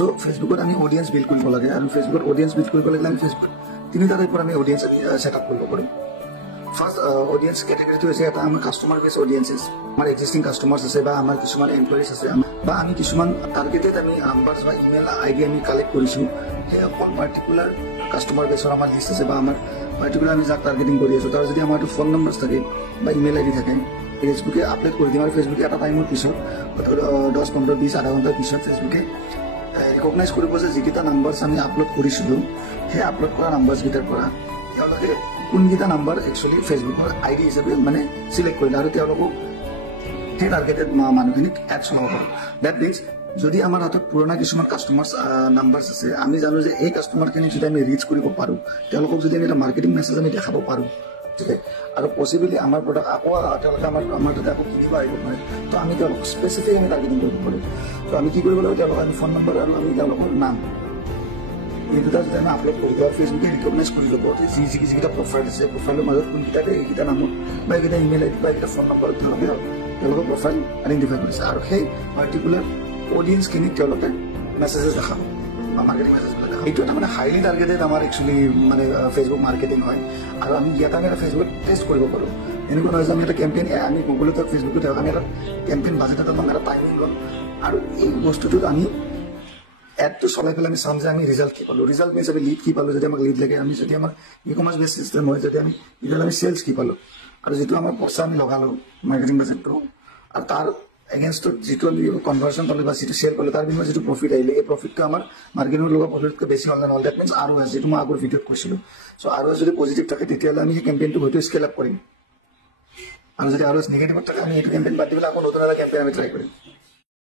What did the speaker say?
so ফেসবুকত আমি audience build কৰিব লাগে আৰু ফেসবুকত অডিয়েন্স বিল্ড কৰিব লাগিলে আমি ফেসবুক তিনিটা টাইপৰ আমি অডিয়েন্স আমি সেটআপ কৰিব পাৰোঁ ফাৰ্স্ট অডিয়েন্স ক্যাটেগৰিটো হৈছে এটা আমাৰ কাস্টমাৰ বেস অডিয়েন্সেস আমাৰ এক্সিস্টিং কাস্টমাৰ্স আছে বা আমাৰ কিছুমান এমপ্লয়িজ আছে বা আমি কিছুমান টাৰ্গেটেড আমি নাম্বাৰছ বা ইমেইল আইডি আমি কালেক্ট কৰিছো সেই পাৰ্টিকুলাৰ কাস্টমাৰ বেসৰ আমাৰ লিষ্ট আছে বা আমাৰ পাৰ্টিকুলাৰ আমি যাক টাৰ্গেটিং কৰি আছো তাৰ যদি আমাৰ ফোন নম্বৰছ থাকে বা ইমেইল আইডি থাকে ফেসবুকে আপলোড কৰি দিম আৰু ফেসবুকে এটা টাইমৰ পিছত 10-15-20 আধা ঘণ্টাৰ পিছত ফেসবুকে ৰিকগনাইজ কৰিব যে যিকেইটা নাম্বাৰছ আমি আপলোড কৰিছিলো সেই আপলোড কৰা নাম্বাৰছ কেইটাৰ পৰা তেওঁলোকে কোনকেইটা নাম্বাৰ একচুৱেলি ফেসবুকৰ আইডি হিচাপে মানে সিলেক্ট কৰিলে আৰু তেওঁলোকক সেই টাৰ্গেটেড মানুহখিনিক এড চলাব পাৰোঁ ডেট মিনছ যদি আমাৰ হাতত পুৰণা কিছুমান কাষ্টমাৰ্ছ নাম্বাৰছ আছে আমি জানো যে এই কাষ্টমাৰখিনিক যদি আমি ৰিচ কৰিব পাৰোঁ তেওঁলোকক যদি আমি এটা মাৰ্কেটিং মেছেজ আমি দেখাব পাৰোঁ ঠিক আছে আৰু পচিবলি আমাৰ প্ৰডাক্ট আকৌ তেওঁলোকে আমাৰ তাতে আকৌ কিনিব আহিব পাৰে তো আমি তেওঁলোকক স্পেচিফিক আমি টাৰ্গেটিং কৰিব পাৰোঁ তো আমি কি কৰিব লাগিব তেওঁলোকক আমি ফোন নম্বৰ আৰু আমি তেওঁলোকৰ নাম এই দুটা যদি আমি আপলোড কৰি দিওঁ আৰু ফেসবুকে ৰিকগনাইজ কৰি ল'ব যিকেইটা প্ৰফাইল আছে প্ৰফাইলৰ মাজত কোনকেইটাকে এইকেইটা নামত বা এইকেইটা ইমেইল আইডি বা এইকেইটা ফোন নম্বৰত তেওঁলোকৰ প্ৰফাইল আইডেণ্টিফাই কৰিছে আৰু সেই পাৰ্টিকুলাৰ অডিয়েন্সখিনিক তেওঁলোকে মেছেজেছ দেখাব বা মাৰ্কেটিং মেছেজ দেখাব এইটো এটা মানে হাইলি টাৰ্গেটেড আমাৰ একচুৱেলি মানে ফেসবুক মাৰ্কেটিং হয় আৰু আমি ইয়াত আমি এটা ফেসবুক টেষ্ট কৰিব পাৰোঁ এনেকুৱা নহয় যে আমি এটা কেম্পেইন আমি গুগলত ফেসবুকত আমি এটা কেম্পেইন বাজেটত আমি এটা টাইমিং ল'ম আৰু এই বস্তুটোত আমি এডটো চলাই পেলাই আমি চাম যে আমি ৰিজাল্ট কি পালোঁ ৰিজাল্ট মিনছ আমি লিড কি পালোঁ যদি আমাক লিড লাগে আমি যদি আমাৰ ই কমাৰ্চ বেছ চিষ্টেম হয় যদি আমি ইফালে আমি চেলছ কি পালোঁ আৰু যিটো আমাৰ পইচা আমি লগালোঁ মাৰ্কেটিং বাজেটটো আৰু তাৰ এগেইনষ্টত যিটো আমি কনভাৰ্চন পালোঁ বা যিটো চেল পালোঁ তাৰ বিনিময়ত যিটো প্ৰফিট আহিলে এই প্ৰফিটটো আমাৰ মাৰ্কেটিঙৰ লগা প্ৰফিটতকৈ বেছি হ'ল নহ'ল ডেট মিনছ আৰু যিটো মই আগৰ ভিডিঅ'ত কৈছিলোঁ চ' আৰু যদি পজিটিভ থাকে তেতিয়াহ'লে আমি সেই কেম্পেইনটো হয়তো স্কেল আপ কৰিম আৰু যদি আৰু নিগেটিভত থাকে আমি এইটো কেম্পেইন বাদ দি পেলাই আকৌ নতুন এটা কেম্পেইন আমি ট্ৰাই কৰিম